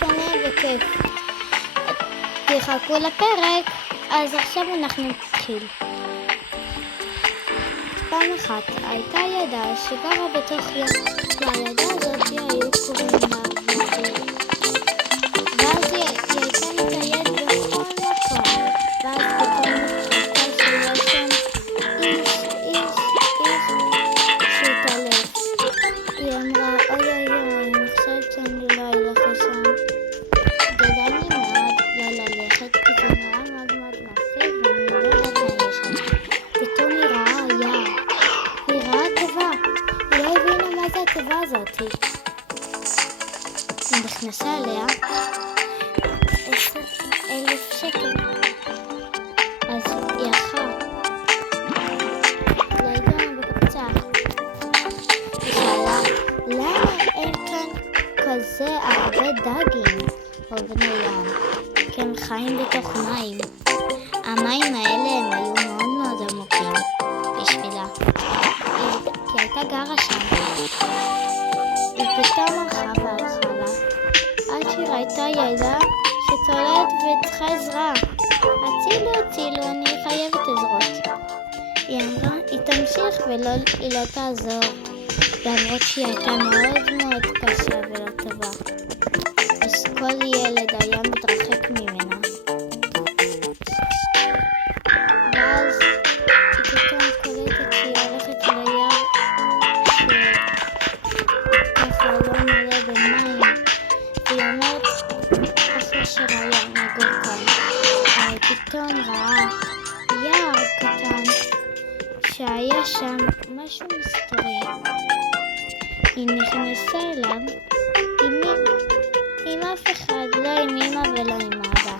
שונה וכיף. תחכו לפרק, אז עכשיו אנחנו נתחיל. פעם אחת הייתה ילדה שגרה בתוך לילדה הזאת היו קוראים לה ורדי. ואז היא הייתה מטיילת בכל מקום, ואז פתאום נתחלתה שיש שם איש שהתעלף. היא אמרה, אוי, אני חושבת שאני לא אלך לשם. גדלני מאוד לא ללכת, כי זה נראה מאוד מאוד מפחיד ואני לא יודעת מה יש שם. פתאום היא ראה יער. היא ראה תיבה. היא לא הבינה מה זה התיבה הזאת. היא נכנסה אליה 10,000 שקל. אז היא הלכה לעיתון בקבצה. היא שאלה, למה אין כאן כזה הרבה דגים או בני ים? כי הם חיים בתוך מים. המים האלה הם היו מאוד מאוד עמוקים בשבילה. כי הייתה גרה שם. היא פתאום הלכה והלכה לה, עד שהיא ראיתה ילדה שצוללת וצריכה עזרה. הצילו, אני חייבת עזרות. היא אמרה, היא תמשיך והיא לא תעזור. למרות שהיא הייתה מאוד מאוד קשה ולא טובה. אז כל ילד היה מתרחק ממנה. ואז היא פתאום קולטת שהיא הולכת ליער שככה לא מלא במים. והיא אומרת, אחלה שרעיה נגור כאן. אבל פתאום ראה יער קטן שהיה שם משהו מסתורי. היא נכנסה אליו עם אף אחד, לא עם אמא ולא עם אבא.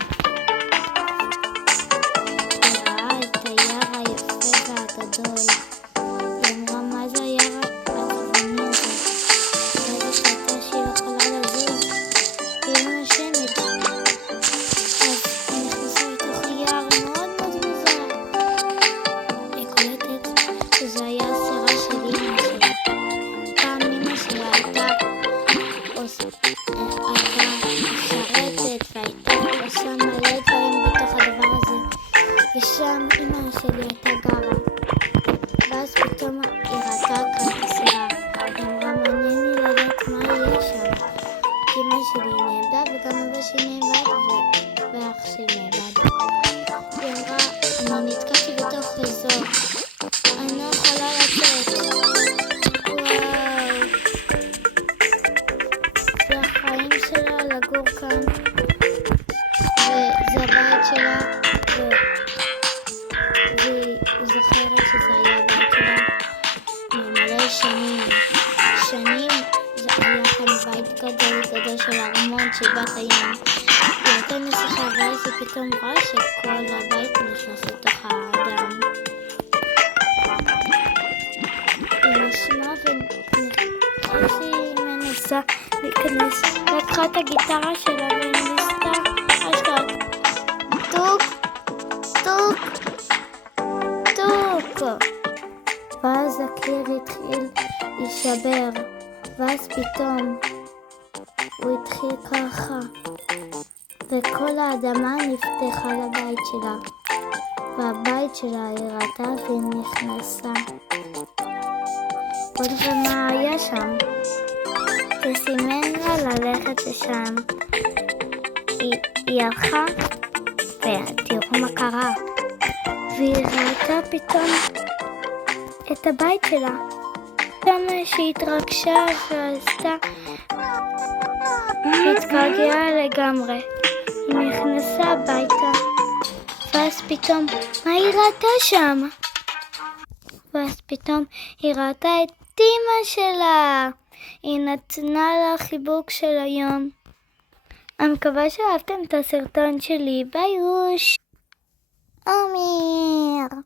היא ראה את היער היפה והגדול. היא אמרה, מה זה היער הצבעוני הזה? ואז הייתה שהיא לא יכולה לזוז. היא לא נושמת. אז היא נכנסה לתוך יער מאוד מאוד מוזר. היא קולטת שזה היה הסירה של אמא שלה. פעם אמא שלה הייתה משרתת והייתה עושה מלא דברים בתוך הדבר הזה. ושם אמא שלי הייתה גרה. ואז פתאום היא ראתה כאן את הסירה. היא אמרה, מעניין לי לדעת מה יהיה שם. כי אמא שלי נאבדה וגם אבא שלי נאבד ואח שלי נאבד. היא אמרה, אני נתקעתי בתוך אזור. אני לא יכולה לצאת. וואו. זה החיים שלה לגור כאן. וזה הבית שלה. והיא זוכרת שזה היה הבית שלה ממלא שנים. זה היה כאן בית גדול של ארמון של בת הים. היא הייתה נסיכה ואז היא פתאום רואה שכל הבית נכנס לתוך האדם. היא נשמעה ואיך שהיא מנסה להיכנס, לקחה את הגיטרה שלה והיא ניסתה אשכרה טוק טוק טוק. ואז הקיר התחיל להישבר, ואז פתאום הוא התחיל ככה וכל האדמה נפתחה לבית שלה, והבית שלה היא ראתה והיא נכנסה. ומה היה שם? זה סימן לה ללכת לשם. היא הלכה ותראו מה קרה. והיא ראתה פתאום את הבית שלה. פתאום שהיא התרגשה ועשתה התגעגעה לגמרי. היא נכנסה הביתה. ואז פתאום, מה היא ראתה שם? ואז פתאום היא ראתה את אמא שלה. היא נתנה לה חיבוק של היום. אני מקווה שאהבתם את הסרטון שלי. ביי רוש. אמיר.